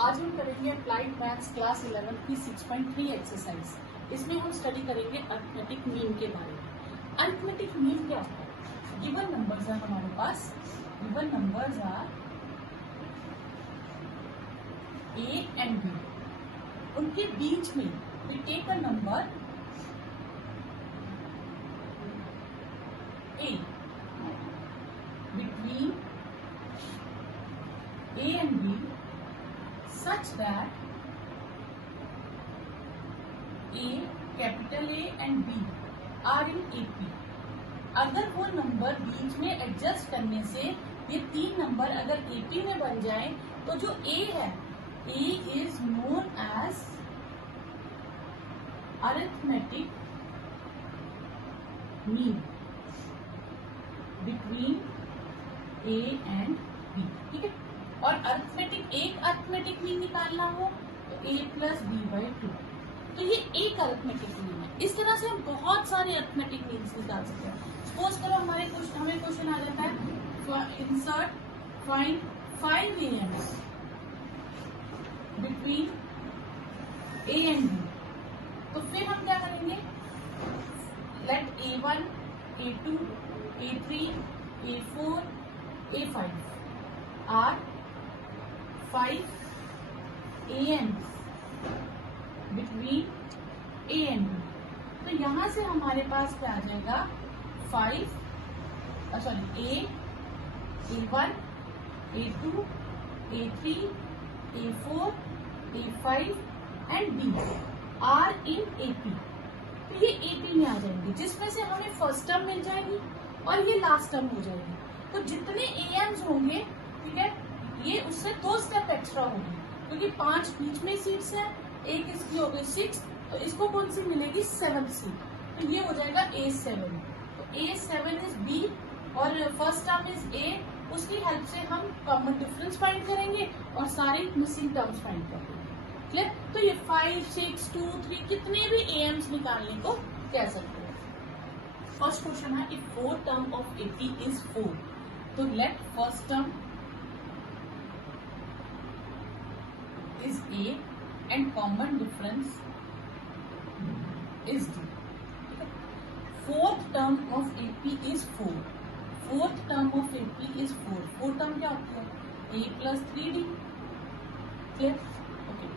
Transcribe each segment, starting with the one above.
आज हम करेंगे अप्लाइड मैथ्स क्लास 11 की 6.3 एक्सरसाइज। इसमें हम स्टडी करेंगे अरिथमेटिक मीन के बारे में। अरिथमेटिक मीन क्या होता है? गिवन नंबर्स है हमारे पास, given numbers are A and B, उनके बीच में we take a number A between A and B such that A, capital A and B are in AP। अगर वो नंबर बीच में एडजस्ट करने से ये तीन नंबर अगर AP में बन जाए तो जो A है, A is known as arithmetic mean between A and B। ठीक है, और अरिथमेटिक एक अरिथमेटिक मीन निकालना हो तो A प्लस बी बाई 2, तो ये एक अरिथमेटिक मीन है। इस तरह से हम बहुत सारे अरिथमेटिक मीन्स निकाल सकते हैं। सपोज करो हमें क्वेश्चन आ जाता है insert find 5 AMs between A and B, तो फिर हम क्या करेंगे, late A1 A2 A3 A4 A5 are 5 AMs between A and B। तो यहां से हमारे पास क्या आ जाएगा, 5 A, A1 A2 A3 A4 A5 and B are in AP। तो ये AP में आ जाएंगे, जिसमें से हमें फर्स्ट टर्म मिल जाएगी और ये लास्ट टर्म हो जाएगी। तो जितने AMs होंगे, ठीक है, ये उससे 2 स्टेप एक्स्ट्रा होगी, क्योंकि 5 बीच में सीट्स है, एक इसकी हो गई 6, तो इसको कौन सी मिलेगी, 7th सीट, तो ये हो जाएगा A7। तो A7 इज B और फर्स्ट टर्म इज A, उसकी हेल्प से हम कॉमन डिफरेंस फाइंड करेंगे और सारी मिसिंग टर्म्स फाइंड करेंगे। क्लियर? तो ये 5 6 2 3 कितने भी AMs निकालने को कह सकते हैं। फर्स्ट क्वेश्चन है, if 4 term of AP is 4, तो let first term is A and common difference is D। Fourth term of AP is 4। Fourth term of AP is 4। Fourth term क्या होती है, A plus 3D। Clear? Okay।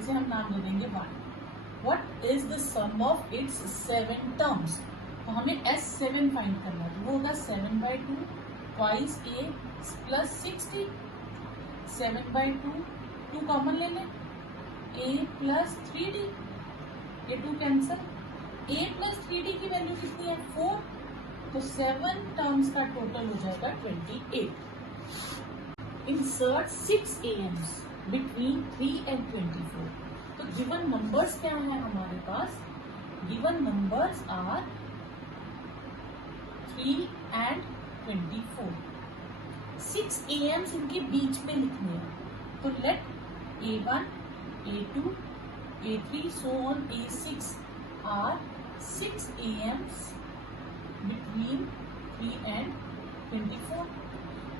इसे हम नाम दे देंगे 1। What is the sum of its 7 terms? तो हमें S7 find करना है, वो होगा 7/2 twice A plus 6D। 7/2 2 common ले लें, A प्लस 3D, ये 2 कैंसल, A प्लस 3D की वैल्यू कितनी है, 4, तो 7 टर्म्स का टोटल हो जाएगा 28। Insert 6 AMs between 3 and 24। तो गिवन नंबर्स क्या है हमारे पास, given numbers are 3 and 24। 6 AMs इनके बीच में लिखने हैं, तो late A1 A2 A3 so on A6 are 6 AMs between 3 and 24।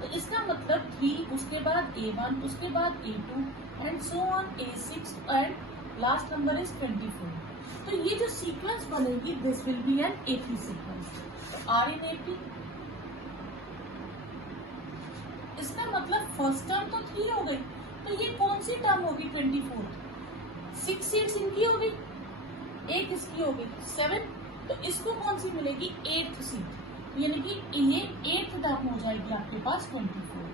तो इसका मतलब 3, उसके बाद A1, उसके बाद A2 and so on A6 and last number is 24। तो ये जो सीक्वेंस बनेगी, this will be an AP sequence. तो R in AP, इसका मतलब फर्स्ट टर्म तो 3 हो गई, तो ये कौन सी टर्म होगी, 24। 6 सीट्स इनकी होगी, एक इसकी होगी 7, तो इसको कौन सी मिलेगी, 8th सीट, यानी कि ये 8th टर्म हो जाएगी आपके पास 24।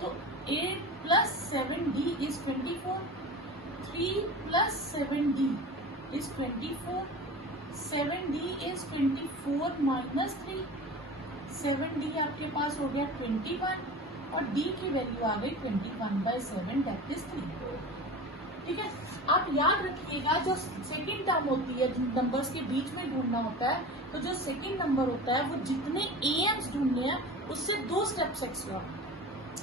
तो 8 plus 7D is 24, 3 plus 7D is 24, 7D is 24 minus 3, 7D आपके पास हो गया 21 और D की वैल्यू आ गई 21/7, दैट इज 3। ठीक है, आप याद रखिएगा जो सेकंड टर्म होती है, जिन नंबर्स के बीच में ढूंढना होता है, तो जो सेकंड नंबर होता है वो जितने AMs ढूंढने हैं उससे 2 स्टेप्स एक्स्ट्रा।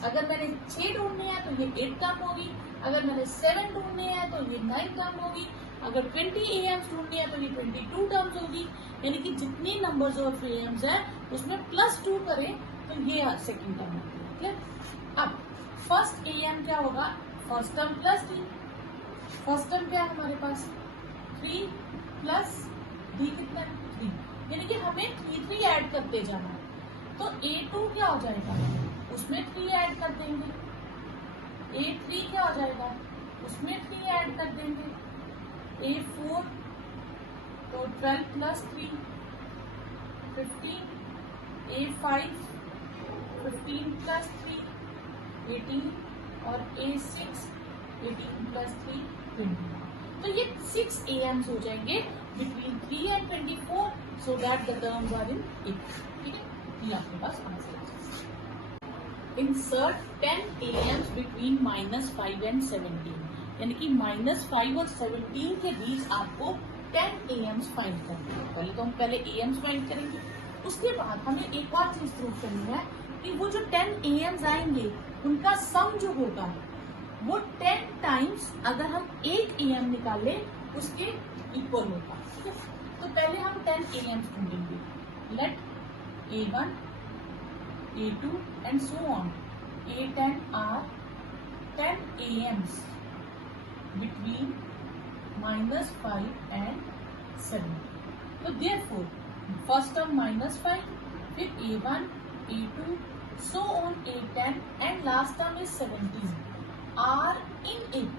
अगर मैंने 6 ढूंढने हैं तो ये 8 टर्म होगी, अगर मैंने 7 ढूंढने हैं तो ये 9 टर्म होगी, अगर 20 AMs ढूंढने हैं तो ये 22 टर्म्स होगी। यानी कि जितनी नंबर्स ऑफ AMs है उसमें +2 करें तो ये सेकंड टर्म होगी। अब फर्स्ट AM क्या होगा, first term plus D, first term क्या है हमारे पास 3 प्लस डी कितना है 3, यानी कि हमें 3 ऐड करते जाना है। तो A2 क्या हो जाएगा, उसमें 3 ऐड कर देंगे, A3 क्या हो जाएगा, उसमें 3 ऐड कर देंगे, A4 तो 12 प्लस 3 15, A5 15 प्लस 3 18 और A6 18 प्लस 3 20। तो ये 6 AMs हो जाएंगे between 3 and 24, so that the terms are in 8। ठीक है, ये आपके पास आंसर है। इंसर्ट 10 AMs बिटवीन -5 and 17, यानी कि -5 और 17 के बीच आपको 10 AMs फाइंड करना है। पहले तो हम AMs फाइंड करेंगे, उसके बाद हमें एक और चीज प्रूव करनी है कि वो जो 10 AMs आएंगे उनका सम जो होगा वो 10 टाइम्स अगर हम एक AM निकालें उसके इक्वल होगा। ठीक है, तो पहले हम 10 AMs ढूंढेंगे। Let A1, A2 and so on A10 are 10 AMs between -5 and 7। तो therefore first term -5, फिर A1, A2, so on A10 and last term is 17 are in AP।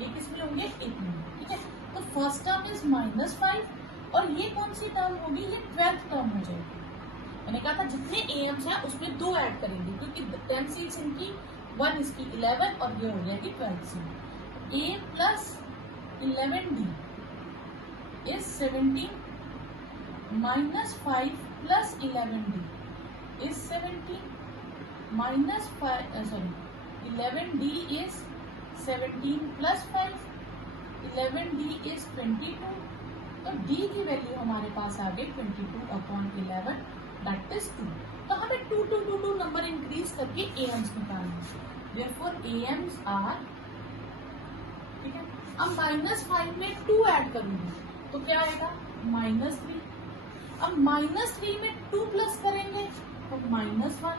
ये किस में होंगे AP में। ठीक है, तो फर्स्ट टर्म इज -5 और ये कौन सी टर्म होगी, ये 12th टर्म हो जाएगी। मैंने कहा था जितने AMs हैं उसमें 2 ऐड करेंगे क्योंकि 10 सीट्स इनकी 1 इसकी 11 और ये हो जाएगी 12 seat. A plus 11D is 17 -5 plus 11D is 17 11D is 17 plus 5, 11D is 22। तो D की वैल्यू हमारे पास आ गई 22/11, दैट इज 2। तो हमें 2 2 2 2 नंबर इंक्रीज करके AMs निकालना है। Therefore AMs are, ठीक है, अब -5 में 2 ऐड करूंगी तो क्या आएगा -3। अब -3 में 2 प्लस करेंगे तो -1,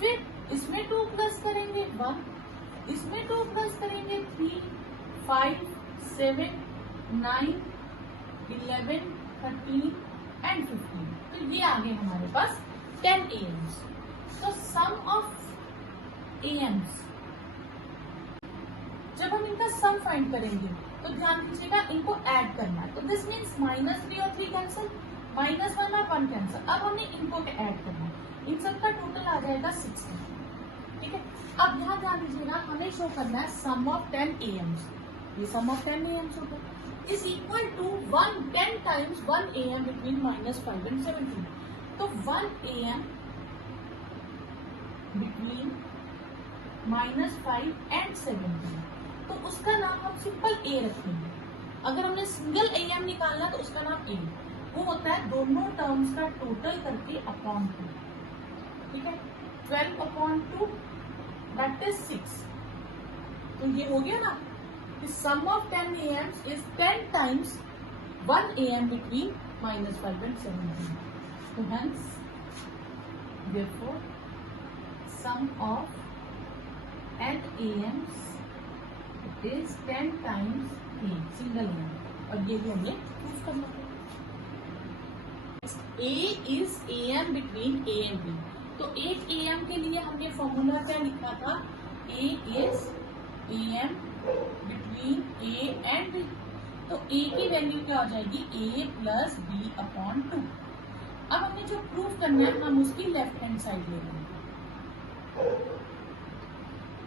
फिर इसमें 2 प्लस करेंगे 1, इसमें 2 प्लस करेंगे 3 5 7 9 11 13 एंड 15। तो ये आ गए हमारे पास 10 AMs। तो सम ऑफ AMs, जब हम इनका सम फाइंड करेंगे तो ध्यान दीजिएगा इनको ऐड करना है। तो दिस मीन्स -3 और 3 कैंसिल, -1 और 1 कैंसिल। अब हमने इनको ऐड करना है, इन सब का टोटल आ जाएगा 16। ठीक है, अब यहाँ ध्यान दीजिएगा हमें शो करना है सम ऑफ 10 AMs। ये सम ऑफ 10 AMs होगा is equal to 10 times 1 AM between -5 and 17। तो 1 AM बिटवीन -5 and 17, तो उसका नाम हम सिंपल A रखेंगे। अगर हमने सिंगल AM निकालना तो उसका नाम A, वो होता है दोनों टर्म्स का टोटल करके अपॉन 2। ठीक है, 12/2 दैट इज 6। तो ये हो गया ना कि sum of 10 AMs is 10 times 1 AM between -5 and 17। तो hence therefore sum of 10 AMs is 10 times A, single AM, और ये भी हमें प्रूफ करना है। A is AM between A and B। तो एक AM के लिए हमने फॉर्मूला क्या लिखा था, A is AM between A and B। तो A की वैल्यू क्या हो जाएगी, A प्लस B/2। अब हमें जो प्रूफ करना है हम उसकी लेफ्ट हैंड साइड ले लेंगे।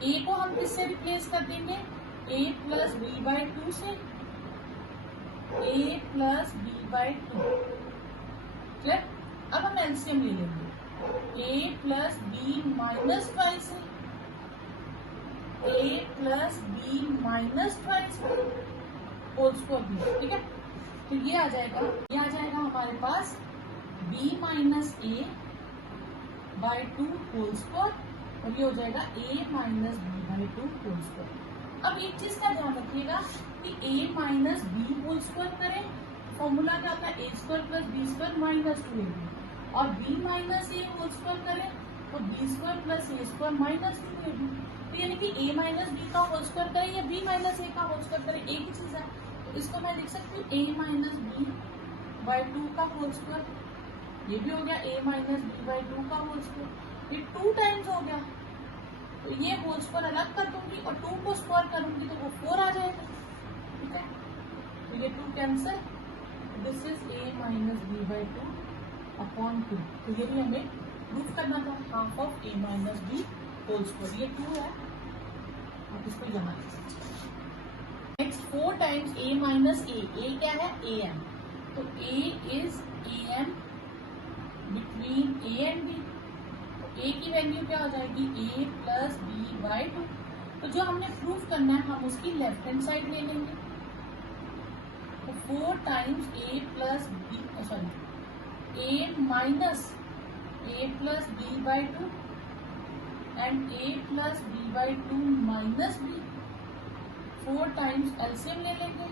A को हम किससे रिप्लेस कर देंगे, A प्लस B/2 से, A प्लस B/2। अब हम एलसीएम ले लेंगे, A प्लस B-5 से, A प्लस B-5 से होल स्क्वायर भी। ठीक है, तो ये आ जाएगा हमारे पास B minus A/2 whole square, और ये हो जाएगा A minus B/2 whole square. अब एक चीज का ध्यान रखिएगा कि A minus B whole square करें, फॉर्मूला क्या होता है A² plus B² minus 2AB, और B minus A whole square करें तो B² plus A² minus 2AB। तो यानी कि a माइनस बी का होल स्क्वायर करें या b माइनस a का होल स्क्वायर करें, एक ही चीज है। तो इसको मैं लिख सकती हूँ a माइनस बी बाई 2 का होल स्क्वायर, ये भी हो गया a माइनस बी बाई 2 का होल स्क्वायर, ये 2 टाइम्स हो गया। तो ये होल स्क्वायर अलग कर दूंगी और 2 को स्क्वायर करूंगी तो वो 4 आ जाएगा, ठीक है। तो ये 2 cancel, this is a minus B by 2 upon 2। तो ये भी हमें प्रूफ करना था, half of a minus B whole square, ये 2 है, आप इसको यहाँ next 4 times a minus a क्या है a m, तो a is a m between a and b। a की वैल्यू क्या हो जाएगी a प्लस बी बाई 2। तो जो हमने प्रूफ करना है हम उसकी लेफ्ट हैंड साइड ले लेंगे, तो 4 times a plus B, sorry a minus a plus B by 2 and a plus B by 2 minus b, 4 times LCM ले लेंगे,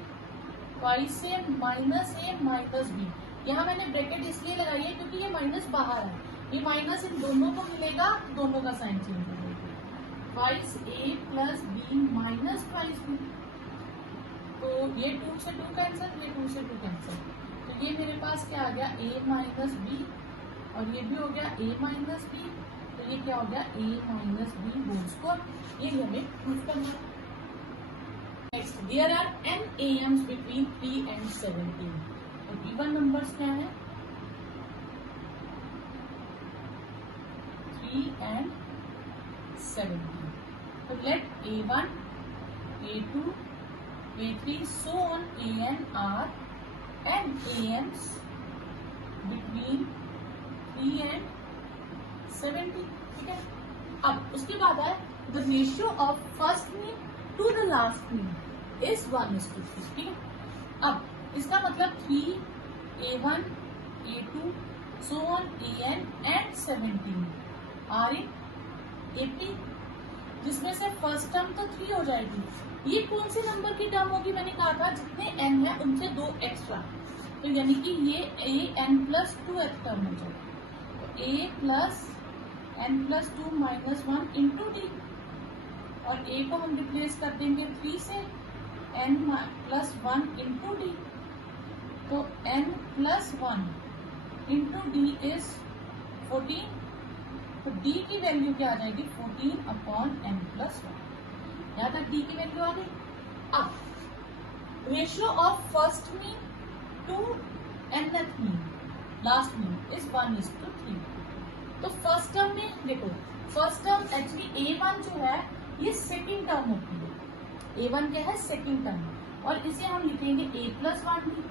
twice a minus a minus b। यहाँ मैंने ब्रैकेट इसलिए लगाई है क्योंकि ये माइनस बाहर है, ये माइनस इन दोनों को मिलेगा, दोनों का साइन चेंज हो जाएगा, twice a plus b minus twice b। तो ये 2 से 2 कैंसिल, ये 2 से 2 कैंसिल, तो ये मेरे पास क्या आ गया a माइनस b और ये भी हो गया a माइनस b, तो ये क्या हो गया a minus b whole square. ये हमें प्रूफ करना है। Next, there are n AMs between 3 and 17। तो गिवन नंबर्स क्या है 3 एंड 17। तो late a1 a2 a3 so on an are n AMs between 3 and 17, ठीक है। अब उसके बाद है the ratio of first mean to the last mean is 1:3, ठीक है। अब इसका मतलब 3 a1 a2 so on an and 17 are in AP, जिसमें से फर्स्ट टर्म तो 3 हो जाएगी। ये कौन से नंबर की टर्म होगी, मैंने कहा था जितने n है उनसे 2 एक्स्ट्रा, तो यानी कि ये an प्लस 2 टर्म हो जाएगा। तो a plus n plus 2 minus 1 into D, और a को हम रिप्लेस कर देंगे 3 से, n प्लस 1 इंटू डी, तो n plus 1 into D is 14। तो d की वैल्यू क्या आ जाएगी 14 अपॉन n प्लस 1। यहाँ तक d की वैल्यू आ गई। अब ratio of first mean to nth mean last mean is 1:3। तो फर्स्ट टर्म में देखो, फर्स्ट टर्म एक्चुअली a1 जो है ये सेकेंड टर्म होती है, a1 क्या है सेकेंड टर्म, और इसे हम लिखेंगे a प्लस 1 डी।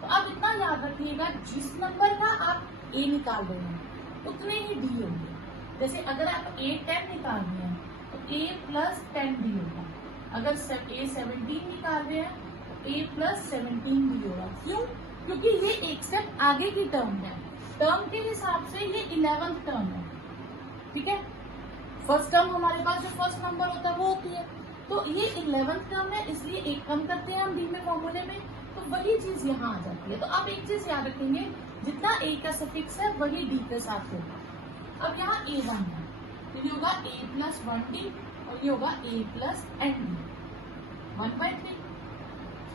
तो अब इतना याद रखिएगा जिस नंबर का आप a निकाल रहे हैं उतने ही d होंगे। जैसे अगर आप a10 निकाल रहे हैं तो a प्लस 10d होगा, अगर a17 निकाल रहे हैं तो a प्लस 17d होगा। क्यों? क्योंकि ये एक स्टेप आगे की टर्म है, टर्म के हिसाब से ये 11th टर्म है, ठीक है। फर्स्ट टर्म हमारे पास जो फर्स्ट नंबर होता है वो होती है, तो ये 11th टर्म है, इसलिए एक कम करते हैं हम डी में फॉर्मूले में, तो वही चीज यहाँ आ जाती है। तो आप एक चीज याद रखेंगे, जितना a का सफिक्स है वही d के साथ होगा। अब यहाँ a1 है तो ये होगा a प्लस 1d और ये होगा a plus n d, 1/3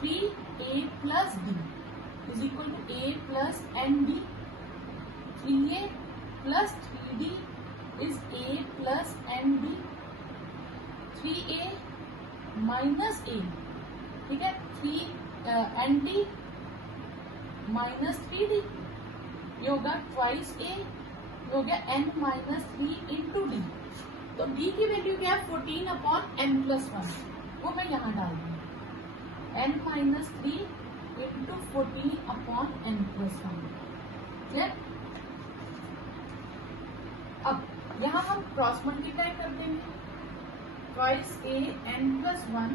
3a plus d is equal to a plus n d, 3a plus 3d is a plus n d, 3a minus a, ठीक है, 3 माइनस 3d, ये होगा ट्वाइस a, हो गया n minus 3 into D. तो d की value क्या है 14 अपॉन n प्लस 1, वो मैं यहाँ डाल दूंगी n minus 3 into 14 upon n plus 1, clear. अब यहाँ हम क्रॉस मल्टीप्लाई कर देंगे, twice a n plus 1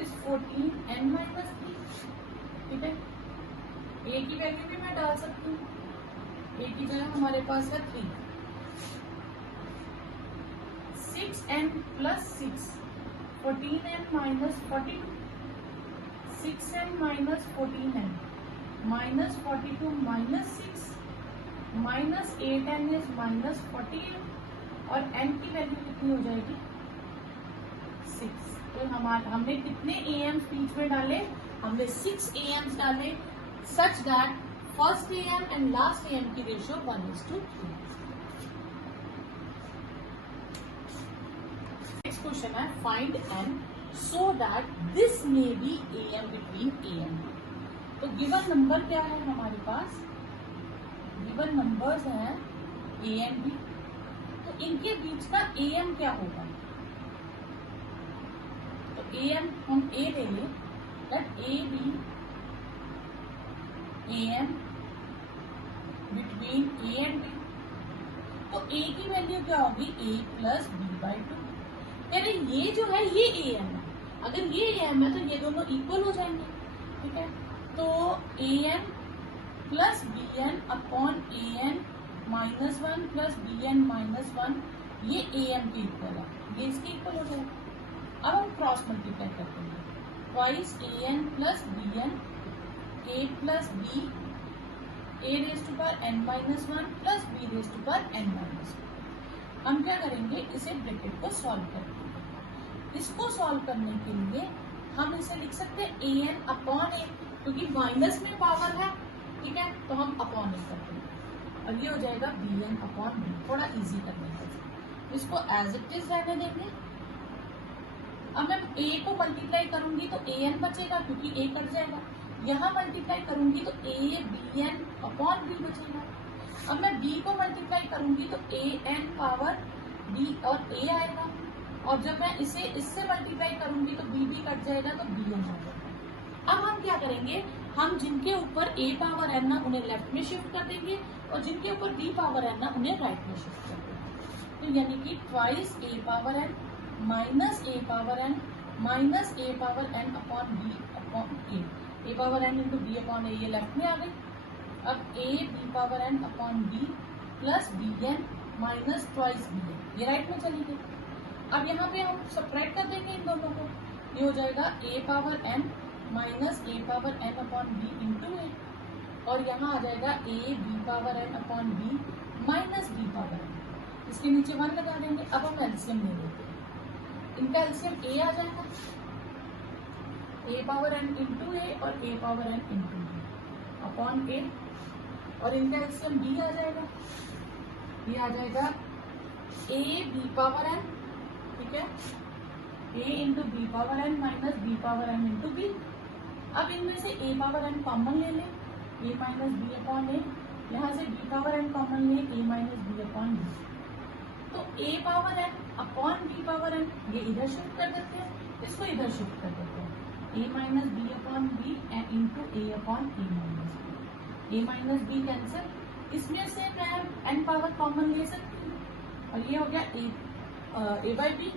is 14 n minus 3, ठीक है। a की वैल्यू भी मैं डाल सकती हूँ, a की जगह हमारे पास है 3, 6n plus 6 14n minus 42, 6n minus 14n minus 42 minus 6 minus 8n is minus 48, और n की वैल्यू कितनी हो जाएगी 6। तो हमने कितने एएम्स बीच में डाले? हमने 6 एएम्स डाले, such that first AM and last AM की रेशियो 1:3। नेक्स्ट क्वेश्चन है find N so that this may be AM between A and B. तो गिवन नंबर क्या है हमारे पास? गिवन नंबर्स हैं ए एंड बी, तो इनके बीच का एएम क्या होगा? तो एएम हम ए ले लें, that A B AM between A and B. तो ए की वैल्यू क्या होगी? a plus b/2। कह रहे ये जो है ये एएम है, अगर ये एएम है तो ये दोनों इक्वल हो जाएंगे, ठीक है। तो am plus bn upon an -1 plus bn -1 ये एएम के इक्वल है, ये इसके इक्वल हो जाएगा। अब हम क्रॉस मल्टीप्लाई करते हैं, twice an plus bn a plus b a raise to power n -1 plus b raise to power n -1। हम क्या करेंगे? इसे ब्रैकेट को सॉल्व करेंगे। इसको सॉल्व करने के लिए हम इसे लिख सकते हैं an अपॉन a, क्योंकि माइनस में पावर है, ठीक है, तो हम अपॉन a करते हैं और ये हो जाएगा bn अपॉन b। थोड़ा इजी करने का, इसको एज इट इज रहने देंगे। अब मैं a को मल्टीप्लाई करूंगी तो an बचेगा क्योंकि a कट जाएगा, यहाँ मल्टीप्लाई करूंगी तो a bn अपॉन b बचेगा। अब मैं b को मल्टीप्लाई करूंगी तो an पावर b और a आएगा, और जब मैं इसे इससे मल्टीप्लाई करूंगी तो b भी कट जाएगा तो bn आ जाएगा। अब हम क्या करेंगे? हम जिनके ऊपर a पावर n ना उन्हें लेफ्ट में शिफ्ट कर देंगे और जिनके ऊपर b पावर n ना उन्हें राइट में शिफ्ट कर देंगे। तो यानी कि twice a power n minus a power n minus a power n upon b upon a power n into b upon a, ये लेफ्ट में आ गई। अब a b power n upon b plus bn minus twice bn, ये right में चली गई। अब यहाँ पे हम सब्ट्रैक्ट कर देंगे इन दोनों को, ये हो जाएगा a power n minus a power n upon b into a, और यहाँ आ जाएगा a b power n upon b minus b power n, इसके नीचे 1 लगा देंगे। अब हम एलसीएम ले लेते हैं, इनका एलसीएम a आ जाएगा, a power n into a और a power n into b upon a, और इनका एलसीएम b आ जाएगा, ये आ जाएगा a b पावर n, ठीक है, a into B power n minus B power n into B. अब इनमें से a पावर n कॉमन ले लें, a minus b upon a, यहाँ से b पावर n कॉमन लें, a minus b upon b। तो a power n upon b power n ये इधर शिफ्ट कर देते हैं, इसको इधर शिफ्ट कर देते हैं, a minus b upon b into a upon a minus b, a minus b cancel, इसमें से मैं n पावर कॉमन ले सकती हूँ और ये हो गया a बाई बी।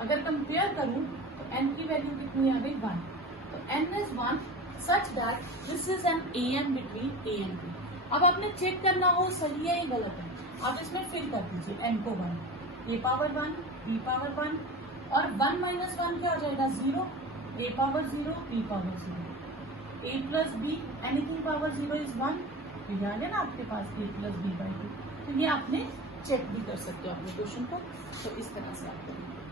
अगर कंपेयर करूं तो n की वैल्यू कितनी आ गई? 1। तो n is 1 such that this is an am between a and b। अब आपने चेक करना हो सही है या गलत है, आप इसमें फिल कर दीजिए n को 1, a पावर 1 b पावर 1, और 1 माइनस 1 क्या हो जाएगा? 0, a power 0 b power 0, a plus b anything power 0 is 1, ये आ गया ना आपके पास a प्लस b/2। तो ये आपने चेक भी कर सकते हो अपने क्वेश्चन को, तो इस तरह से आप करेंगे।